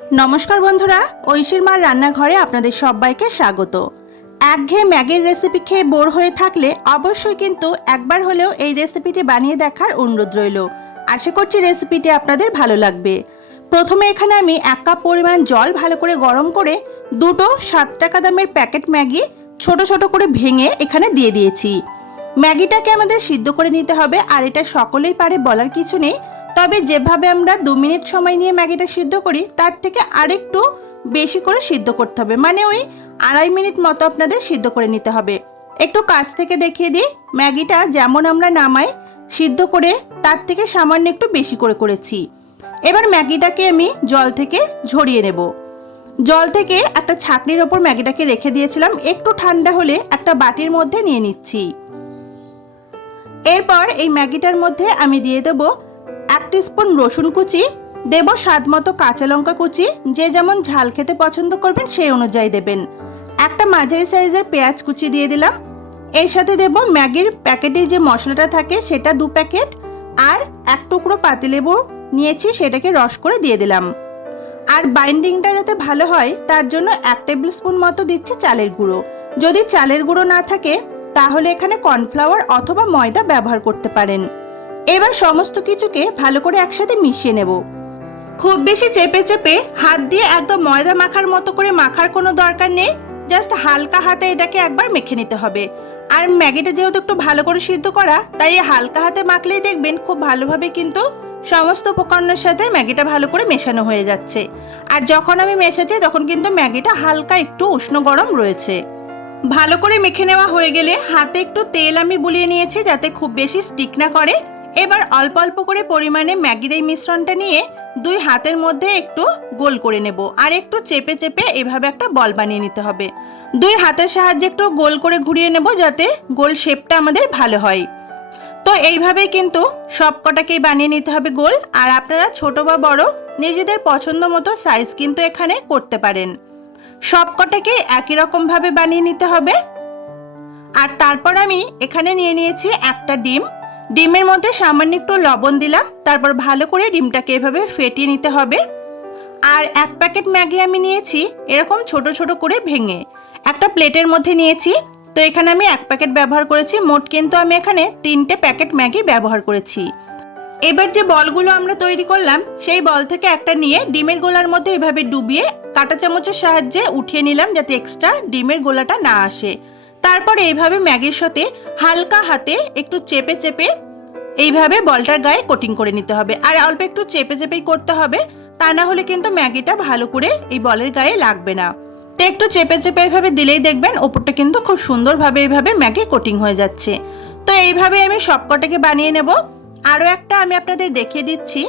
নমস্কার বন্ধুরা, ঐশীর মার রান্নাঘরে আপনাদের সবাইকে স্বাগত। একঘেয়ে ম্যাগির রেসিপি খেয়ে বোর হয়ে থাকলে অবশ্যই কিন্তু একবার হলেও এই রেসিপিটি বানিয়ে দেখার অনুরোধ রইল। আশা করছি রেসিপিটি আপনাদের ভালো লাগবে। প্রথমে এখানে আমি এক কাপ পরিমাণ জল ভালো করে গরম করে দুটো সাত টাকা দামের প্যাকেট ম্যাগি ছোট ছোট করে ভেঙে এখানে দিয়ে দিয়েছি। ম্যাগিটাকে আমাদের সিদ্ধ করে নিতে হবে, আর এটা সকলেই পারে বলার কিছু নেই। তবে যেভাবে আমরা দু মিনিট সময় নিয়ে ম্যাগিটা সিদ্ধ করি, তার থেকে আরেকটু বেশি করে সিদ্ধ করতে হবে। মানে ওই আড়াই মিনিট মতো আপনাদের সিদ্ধ করে নিতে হবে। একটু কাছ থেকে দেখিয়ে দিই, ম্যাগিটা যেমন আমরা নামাই, সিদ্ধ করে তার থেকে সামান্য একটু বেশি করে করেছি। এবার ম্যাগিটাকে আমি জল থেকে ঝরিয়ে নেব। জল থেকে একটা ছাকনির ওপর ম্যাগিটাকে রেখে দিয়েছিলাম, একটু ঠান্ডা হলে একটা বাটির মধ্যে নিয়ে নিচ্ছি। এরপর এই ম্যাগিটার মধ্যে আমি দিয়ে দেব এক স্পুন রসুন কুচি, দেব স্বাদ মতো কাঁচা লঙ্কা কুচি, যে যেমন ঝাল খেতে পছন্দ করবেন সেই অনুযায়ী দেবেন। একটা মাঝারি সাইজের পেঁয়াজ কুচি দিয়ে দিলাম। এর সাথে দেব ম্যাগির প্যাকেটে যে মশলাটা থাকে সেটা দু প্যাকেট আর এক টুকরো পাতিলেবু নিয়েছি সেটাকে রস করে দিয়ে দিলাম। আর বাইন্ডিংটা যাতে ভালো হয় তার জন্য এক টেবিল স্পুন মতো দিচ্ছি চালের গুঁড়ো। যদি চালের গুঁড়ো না থাকে তাহলে এখানে কর্নফ্লাওয়ার অথবা ময়দা ব্যবহার করতে পারেন। এবার সমস্ত কিছুকে ভালো করে একসাথে মিশিয়ে নেব। খুব বেশি চেপে চেপে হাত দিয়ে একদম ময়দা মাখার মতো করে মাখার কোনো দরকার নেই, জাস্ট হালকা হাতে এটাকে একবার মেখে নিতে হবে। আর ম্যাগিটা যেহেতু একটু ভালো করে সিদ্ধ করা, তাই এই হালকা হাতে মাখলেই দেখবেন খুব ভালোভাবে কিন্তু সমস্ত উপকরণের সাথে ম্যাগিটা ভালো করে মেশানো হয়ে যাচ্ছে। আর যখন আমি মেশাচ্ছি তখন কিন্তু ম্যাগিটা হালকা একটু উষ্ণ গরম রয়েছে। ভালো করে মেখে নেওয়া হয়ে গেলে হাতে একটু তেল আমি বুলিয়ে নিয়েছি যাতে খুব বেশি স্টিক না করে। এবার অল্প অল্প করে পরিমাণে ম্যাগির এই মিশ্রণটা নিয়ে দুই হাতের মধ্যে একটু গোল করে নেব আর একটু চেপে চেপে এভাবে একটা বল বানিয়ে নিতে হবে। দুই হাতের সাহায্যে একটু গোল করে ঘুরিয়ে নেব যাতে গোল শেপটা আমাদের ভালো হয়। তো এইভাবে কিন্তু সব কটাকেই বানিয়ে নিতে হবে গোল আর আপনারা ছোট বা বড় নিজেদের পছন্দ মতো সাইজ কিন্তু এখানে করতে পারেন। সব কটাকে একই রকমভাবে বানিয়ে নিতে হবে। আর তারপর আমি এখানে নিয়ে নিয়েছি একটা ডিম। ডিমের মধ্যে সামান্য একটু লবণ দিলাম, তারপর ভালো করে ডিমটাকে এভাবে ফেটিয়ে নিতে হবে। আর এক প্যাকেট ম্যাগি আমি নিয়েছি, এরকম ছোট ছোট করে ভেঙে। একটা প্লেটের মধ্যে নিয়েছি, তো এখানে আমি এক প্যাকেট ব্যবহার করেছি, মোট কিন্তু আমি এখানে তিনটে প্যাকেট ম্যাগি ব্যবহার করেছি। এবার যে বলগুলো আমরা তৈরি করলাম, সেই বল থেকে একটা নিয়ে ডিমের গোলার মধ্যে এভাবে ডুবিয়ে কাঁটা চামচের সাহায্যে উঠিয়ে নিলাম, যাতে এক্সট্রা ডিমের গোলাটা না আসে। তারপরে এইভাবে ম্যাগির সাথে হালকা হাতে একটু চেপে চেপে এইভাবে বলটার গায়ে কোটিং করে নিতে হবে। আর অল্প একটু চেপে চেপেই করতে হবে, তা না হলে কিন্তু ম্যাগিটা ভালো করে এই বলের গায়ে লাগবে না। তো একটু চেপে চেপে এইভাবে দিলেই দেখবেন ওপরটা কিন্তু খুব সুন্দরভাবে এইভাবে ম্যাগি কোটিং হয়ে যাচ্ছে। তো এইভাবে আমি সবকটাকে বানিয়ে নেব। আরও একটা আমি আপনাদের দেখিয়ে দিচ্ছি।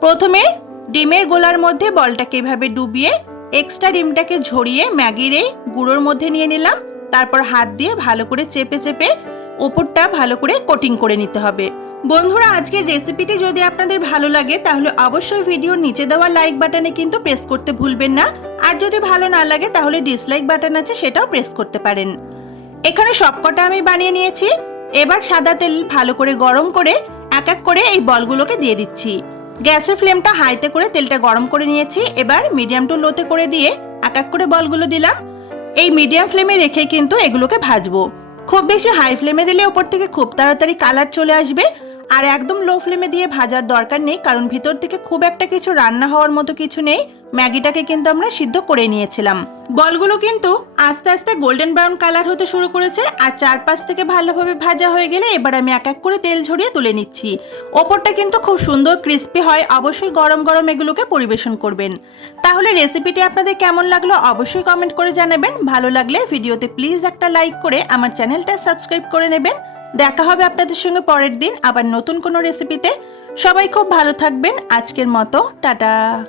প্রথমে ডিমের গোলার মধ্যে বলটাকে এভাবে ডুবিয়ে এক্সট্রা ডিমটাকে ঝরিয়ে ম্যাগির এই গুঁড়োর মধ্যে নিয়ে নিলাম। তারপর হাত দিয়ে ভালো করে চেপে চেপে ওপরটা ভালো করে কোটিং করে নিতে হবে। বন্ধুরা, আজকের রেসিপিটি যদি আপনাদের ভালো লাগে, তাহলে অবশ্যই ভিডিওর নিচে দেওয়া লাইক বাটনে কিন্তু প্রেস করতে ভুলবেন না। আর যদি ভালো না লাগে, তাহলে ডিসলাইক বাটন আছে, সেটাও প্রেস করতে পারেন। এখানে সবকটা আমি বানিয়ে নিয়েছি। এবার সাদা তেল ভালো করে গরম করে এক এক করে এই বলগুলোকে দিয়ে দিচ্ছি। গ্যাসের ফ্লেমটা হাইতে করে তেলটা গরম করে নিয়েছি। এবার মিডিয়াম টু লোতে করে দিয়ে এক এক করে বলগুলো দিলাম। এই মিডিয়াম ফ্লেমে রেখে কিন্তু এগুলোকে ভাজবো। খুব বেশি হাই ফ্লেমে দিলে ওপর থেকে খুব তাড়াতাড়ি কালার চলে আসবে। আর একদম লো ফ্লেমে দিয়ে ভাজার দরকার নেই, কারণ ভিতর থেকে খুব একটা কিছু রান্না হওয়ার মতো কিছু নেই। ম্যাগিটাকে কিন্তু আমরা সিদ্ধ করে নিয়েছিলাম। বলগুলো কিন্তু আস্তে আস্তে গোল্ডেন ব্রাউন কালার হতে শুরু করেছে, আর চারপাশ থেকে ভালোভাবে ভাজা হয়ে গেলে এবার আমি এক এক করে তেল ঝরিয়ে তুলে নিচ্ছি। ওপরটা কিন্তু খুব সুন্দর ক্রিস্পি হয়, অবশ্যই গরম গরম এগুলোকে পরিবেশন করবেন। তাহলে রেসিপিটি আপনাদের কেমন লাগল অবশ্যই কমেন্ট করে জানাবেন। ভালো লাগলে ভিডিওতে প্লিজ একটা লাইক করে আমার চ্যানেলটা সাবস্ক্রাইব করে নেবেন। দেখা হবে আপনাদের সঙ্গে পরের দিন আবার নতুন কোনো রেসিপিতে সবাই খুব ভালো থাকবেন। আজকের মতো, টাটা।